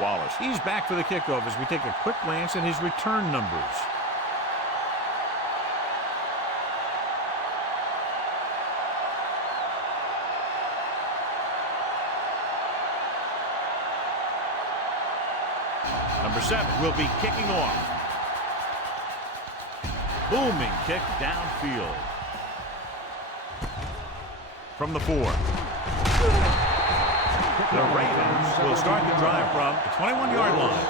Wallace, he's back for the kickoff as we take a quick glance at his return numbers. Number 7 will be kicking off. Booming kick downfield. From the 4. The Ravens will start the drive from the 21-yard line.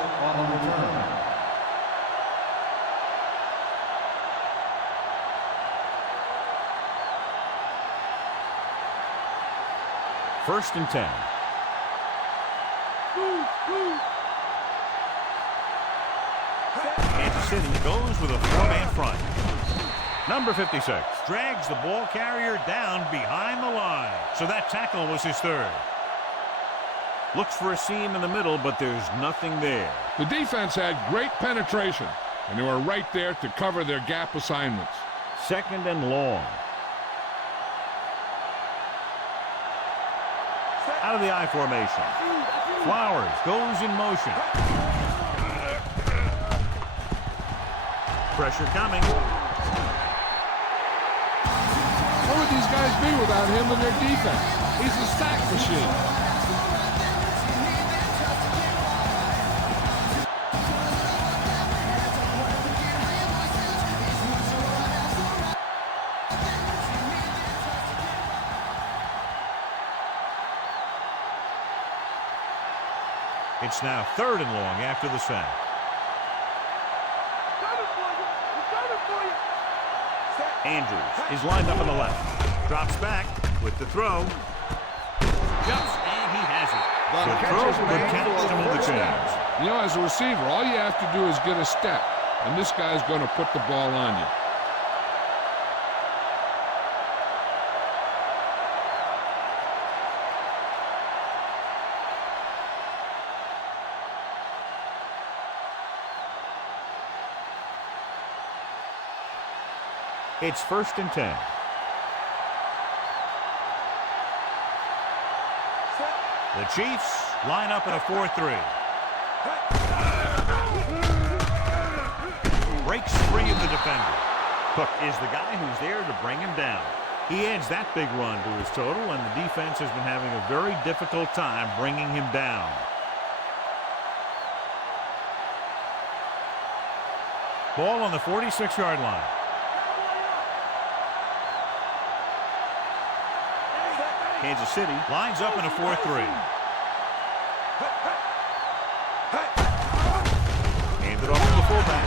First and 10. Kansas City goes with a 4-man front. Number 56 drags the ball carrier down behind the line. So that tackle was his 3rd. Looks for a seam in the middle, but there's nothing there. The defense had great penetration, and they were right there to cover their gap assignments. 2nd and long. Out of the I formation. Flowers goes in motion. Pressure coming. What would these guys be without him and their defense? He's a sack machine. It's now 3rd and long after the sack. Andrews is lined up on the left. Drops back with the throw. Jumps, and he has it. Good throw, good catch to move the chains. You know, as a receiver, all you have to do is get a step, and this guy's going to put the ball on you. It's 1st and 10. The Chiefs line up in a 4-3. Breaks free of the defender. Cook is the guy who's there to bring him down. He adds that big run to his total, and the defense has been having a very difficult time bringing him down. Ball on the 46-yard line. Kansas City lines up in a 4-3. Handed off to the fullback,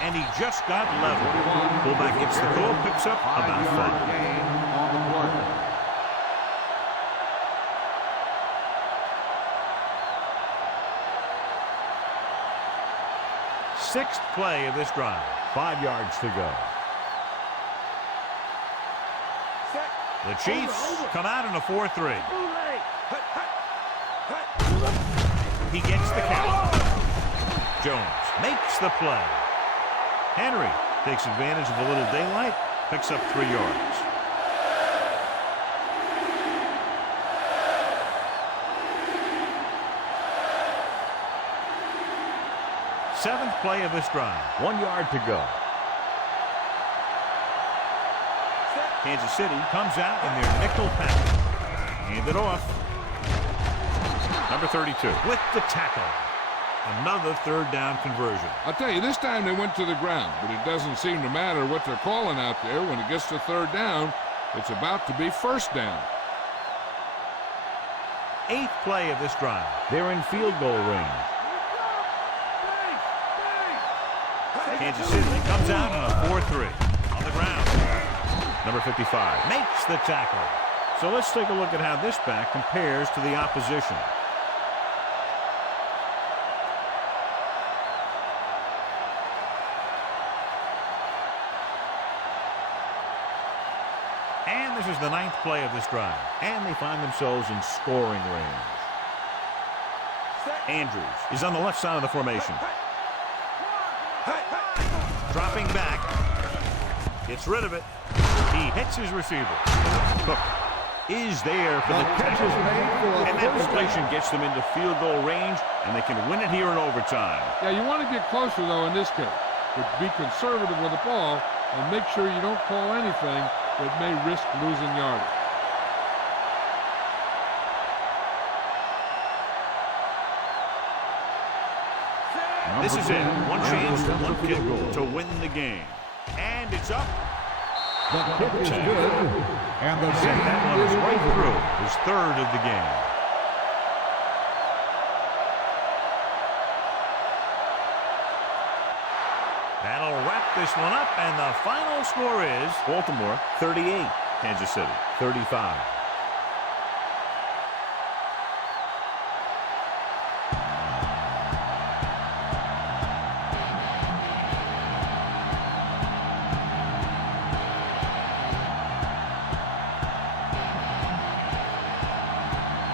and he just got level. Fullback gets the goal, picks up about 5. Gain on the play. Sixth play of this drive. 5 yards to go. The Chiefs come out in a 4-3. He gets the count. Jones makes the play. Henry takes advantage of a little daylight, picks up 3 yards. Seventh play of this drive. 1 yard to go. Kansas City comes out in their nickel package. Hand it off. Number 32 with the tackle. Another 3rd down conversion. I'll tell you, this time they went to the ground, but it doesn't seem to matter what they're calling out there. When it gets to 3rd down, it's about to be 1st down. 8th play of this drive. They're in field goal range. Kansas City comes out in a 4-3. On the ground. Number 55 makes the tackle. So let's take a look at how this back compares to the opposition. And this is the 9th play of this drive. And they find themselves in scoring range. Andrews is on the left side of the formation. Dropping back. Gets rid of it. He hits his receiver. Cook is there for the tackle. And that completion gets them into field goal range, and they can win it here in overtime. Yeah, you want to get closer, though, in this case. But be conservative with the ball and make sure you don't call anything that may risk losing yardage. This is it. One chance, one kick to win the game. And it's up. The kick is good. And the That one is right through. His 3rd of the game. That'll wrap this one up, and the final score is Baltimore 38, Kansas City 35.